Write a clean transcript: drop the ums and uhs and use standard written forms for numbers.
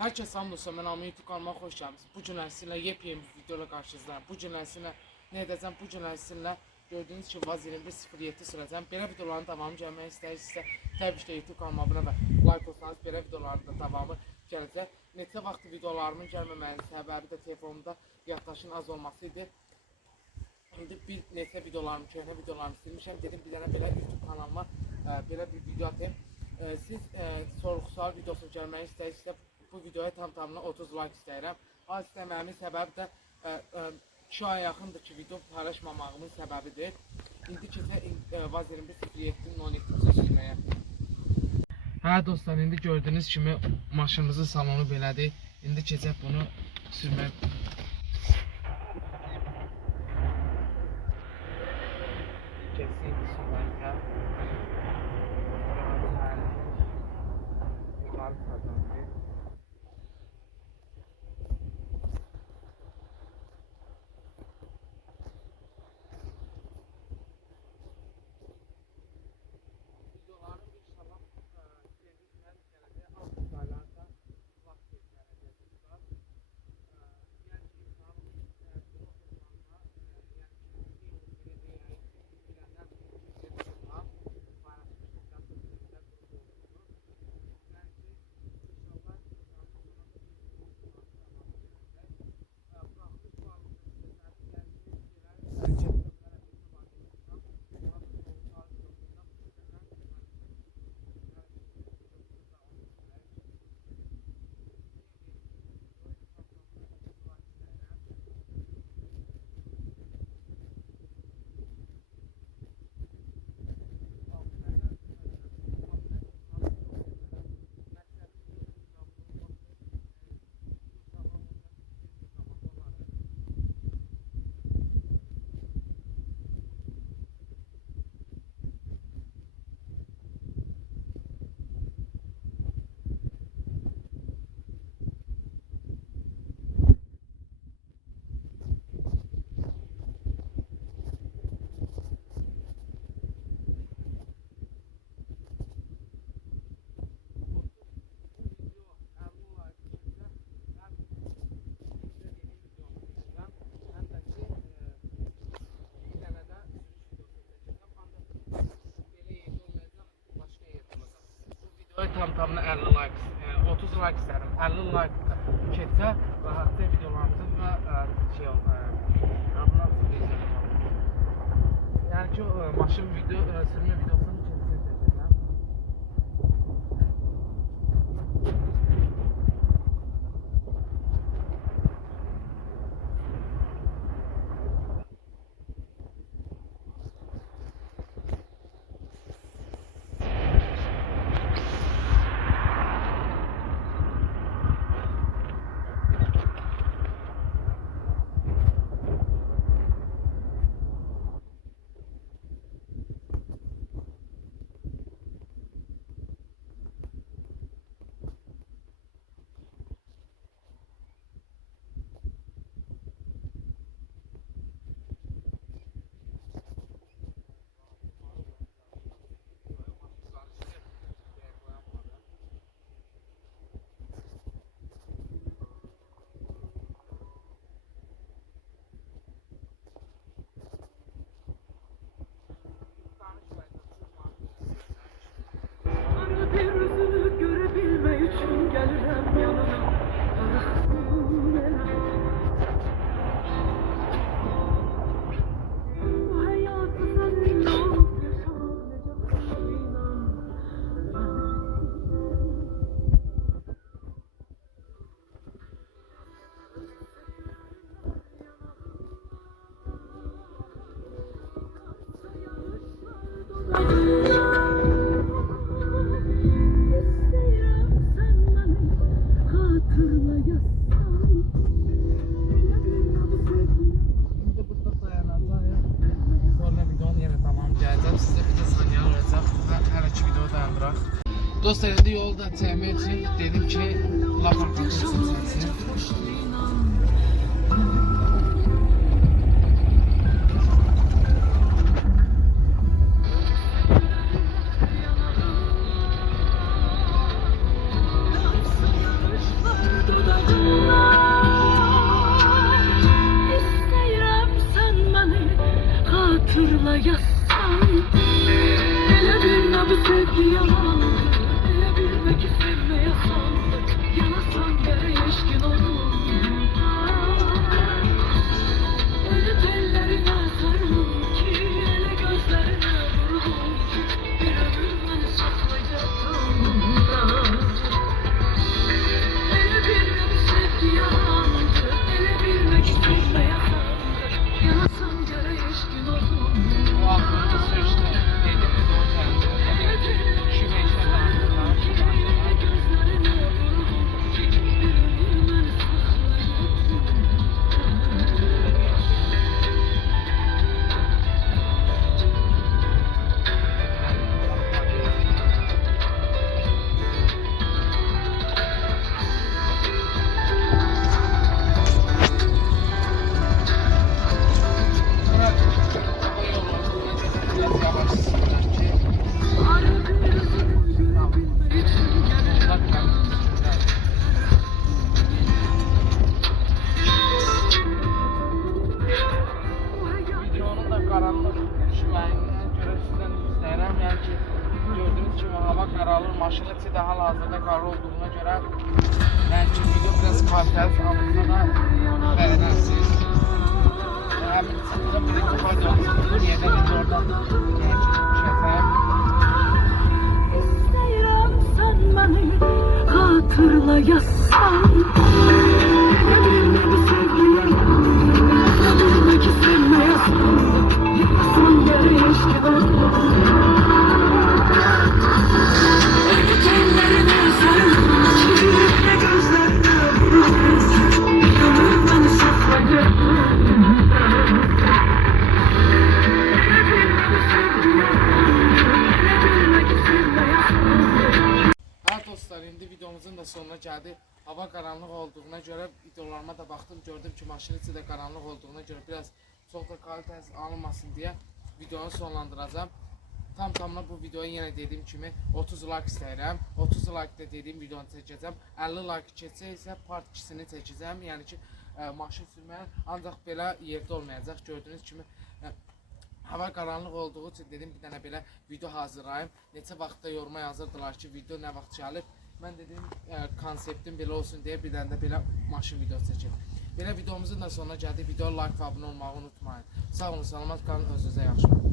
Herkes hamdolsun, ben Amir YouTube kanalıma hoş geldiniz. Bu gün sizinle yepyeni bir videoyla karşınızdayım. Bu gün sizinle ne edeceğim? Bu gün sizinle gördüğünüz gibi Vaz 2107 süreceğim. Belə videoların davamı gelmeyi istəyirsinizsə, təbii ki YouTube kanalıma abunə və like olsanız belə videoların da davamı gələcək. Neçə vaxt videolarımın gəlməməyinin səbəbi də telefonumda yaddaşın az olması idi. İndi bir neçə videolarımı, köhnə videolarımı silmişəm. Dedim bir dənə belə YouTube kanalıma belə bir video atayım. Siz sorğu-sual videosu gəlməyi istəyirsinizsə, bu videoya tam-tamına 30 like istəyirəm. Az istəməyimin səbəbi də 2 aya yaxındır ki, video paylaşmamağımın səbəbidir. İndi keçək Vaz 2107-nin 17-ci sürməyə. Hə dostlar, indi gördüyünüz kimi maşınımızın salonu belədir. İndi keçək bunu sürməyə. Keçək sürməyə. Yukarı kazandı. Tam-tamına 50 like, 30 like isterim. 50 like keçsə rahatca videolarımızın və yəni ki, maşın sürmə videosunun ikincisini çəkəcəm. Dostlar, indi yolda çəkmək üçün dedim ki, laf arxasını çəksin. hatırla yazsan. Ele bilme bu sevgi yalandır. Ele bilme ki sevme yasandır. Yanasan yere yeşkin olurda. Ele tellerine sarılım ki, ele gözlerine vurulum ki, bir ömür beni saklayacaksın da. Ele bilme bu sevgi yalandır. Ele bilme ki sevme yasandır. Yanasan yere yeşkin olurda. Bu aklımda sıçtı. Dediğimiz o kendimize. Şu meşhurlar. Videonun da karanlık düşməyindən görə sizdən istəyirəm. Yəni ki, gördüğünüz kimi hava qaralır, maşın içi də hal-hazırda qarlı olduğuna görə yəni ki, video biraz kalitəli alınsa da bəyənərsiniz. Həmin içində birinci faydamızı bulur, yerdən indi oradan şəfəyəm. İstəyirəm sən məni hatırla yazsan. Ele bilme bu sevgi yalandır. Ele bilme ki sevme yasandır. Yanasan yere yeşkin olurda. Ele tellerine sarılım ki, ele gözlerine vurulum ki, bir ömür beni saklayacaksın da. Ele bilme bu sevgi yalandır. Ele bilme ki sevme yasandır. Evet dostlar, indi videomuzun da sonuna gəldi. Hava qaranlıq olduğuna görə videolarıma da baxdım, gördüm ki maşın içi də qaranlıq olduğuna görə biraz çox da kalitəsi alınmasın deyə videonu sonlandıracağım. Tam-tamına bu videoya yenə dediyim kimi 30 like istəyirəm. 30 like da dediyim videonu çəkəcəm. 50 like keçsə isə part 2-sini çəkəcəm. Yəni ki, maşın sürməyə ancaq belə yerdə olmayacaq. Gördüyünüz kimi hava qaranlıq olduğu üçün dedim bir dənə belə video hazırlayayım. Neçə vaxtda yoruma yazırdılar ki, video nə vaxt gəlir. Mən dedim konseptim belə olsun deyə bir dənə də belə maşın videosu çəkim. Belə videomuzun da sonuna gəldik. Videoya like və abunə olmağı unutmayın. Sağ olun, salamat qalın, özünüzə yaxşı bakın.